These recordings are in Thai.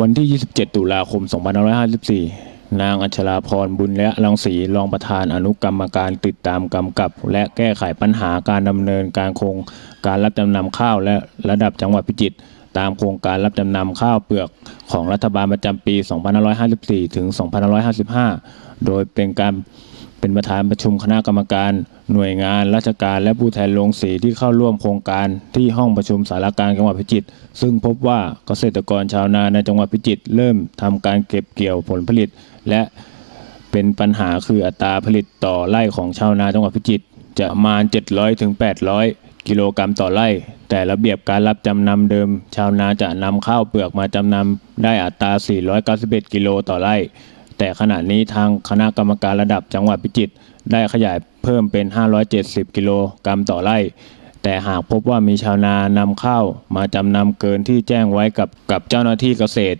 วันที่ 27 ตุลาคม 2554 นางอัชราพรบุญและรังสีรองประธานอนุกรรมการติดตามกำกับ และแก้ไขปัญหาการดำเนินการโครงการรับจำนำข้าวและระดับจังหวัดพิจิตรตามโครงการรับจำนำข้าวเปลือกของรัฐบาลประจำปี 2554 ถึง 2555 โดยเป็นการ เป็นประธานประชุมคณะกรรมการ หน่วยงาน ราชการและผู้แทนโรงสีที่เข้าร่วมโครงการที่ห้องประชุมสารกลางจังหวัดพิจิตรซึ่งพบว่าเกษตรกรชาวนาในจังหวัดพิจิตรเริ่มทำการเก็บเกี่ยวผลผลิต และเป็นปัญหาคืออัตราผลิตต่อไร่ของชาวนาจังหวัดพิจิตรจะประมาณ 700ถึง800 กิโลกรัมต่อไร่ แต่ระเบียบการรับจำนำเดิม ชาวนาจะนำข้าวเปลือกมาจำนำได้อัตรา 491 กิโลต่อไร่ แต่ขณะนี้ทางคณะกรรมการระดับจังหวัดพิจิตรได้ขยายเพิ่มเป็น 570 กิโลกรัมต่อไร่ แต่หากพบว่ามีชาวนานำข้าวมาจำนำเกินที่แจ้งไว้กับกับเจ้าหน้าที่เกษตร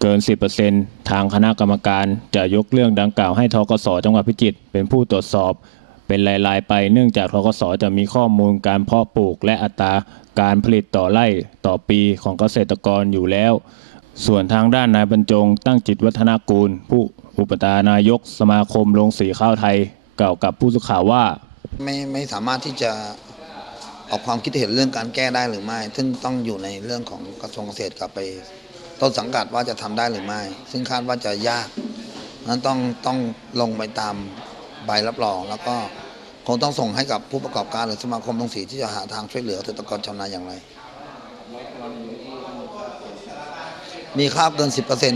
เกิน 10%ทางคณะกรรมการจะยกเรื่องดังกล่าวให้ทกสจังหวัดพิจิตรเป็นผู้ตรวจสอบ เป็นรายๆไปเนื่องจากทกสจะมีข้อมูลการเพาะปลูกและอัตราการผลิตต่อไร่ต่อปีของเกษตรกรอยู่แล้ว ส่วนทางด้านนายบรรจงตั้งจิตวัฒนากูล ผู้อุปตานายกสมาคมโรงสีข้าวไทย กล่าวกับผู้สื่อข่าวว่า ไม่ไม่สามารถที่จะออกความคิดเห็นเรื่องการแก้ได้หรือไม่ ซึ่งต้องอยู่ในเรื่องของกระทรวงเกษตรกลับไป ต้นสังกัดว่าจะทำได้หรือไม่ ซึ่งคาดว่าจะยากนั้นต้องต้องลงไปตามใบรับรอง แล้วก็คงต้องส่งให้กับผู้ประกอบการหรือสมาคมโรงสีที่จะหาทางช่วยเหลือเกษตรกรชาวนาอย่างไร มีข้าวเกิน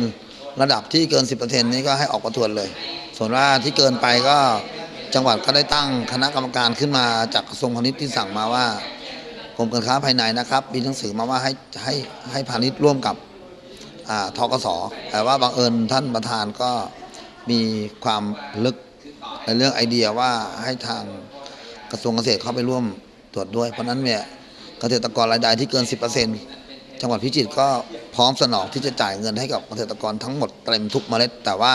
10%ระดับที่เกิน 10%นี้ก็ให้ออกประทวนเลย ส่วนว่าที่เกินไปก็จังหวัดก็ได้ตั้งคณะกรรมการขึ้นมาจากกระทรวงพาณิชย์ที่สั่งมาว่ากรมการค้าภายในนะครับมีหนังสือมาว่าให้ให้ให้พาณิชย์ร่วมกับทกสแต่ว่าบังเอิญท่านประธานก็มีความลึกในเรื่องไอเดียว่าให้ทางกระทรวงเกษตรเข้าไปร่วมตรวจด้วย เพราะฉะนั้นเนี่ยเกษตรกรรายได้ที่เกิน 10% จังหวัดพิจิตรก็พร้อมสนองที่จะจ่ายเงินให้กับเกษตรกรทั้งหมดเต็มทุกเมล็ด แต่ว่า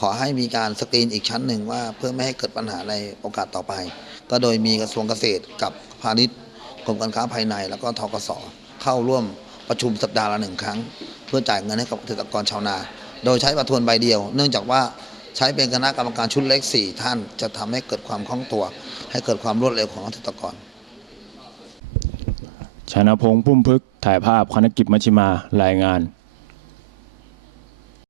ขอให้มีการสกรีนอีกชั้นหนึ่งว่าเพื่อไม่ให้เกิดปัญหาในโอกาสต่อไป ก็โดยมีกระทรวงเกษตรกับพาณิชย์กรมการค้าภายใน แล้วก็ทกสเข้าร่วมประชุมสัปดาห์ละหนึ่งครั้ง เพื่อจ่ายเงินให้กับเกษตรกรชาวนา โดยใช้ประทวนใบเดียว เนื่องจากว่าใช้เป็นคณะกรรมการชุดเล็กสี่ท่านจะทำให้เกิดความคล่องตัว ให้เกิดความรวดเร็วของเกษตรกร ชนะพงษ์พุ่มพึกษ์ถ่ายภาพคณกิจมัชิมารายงาน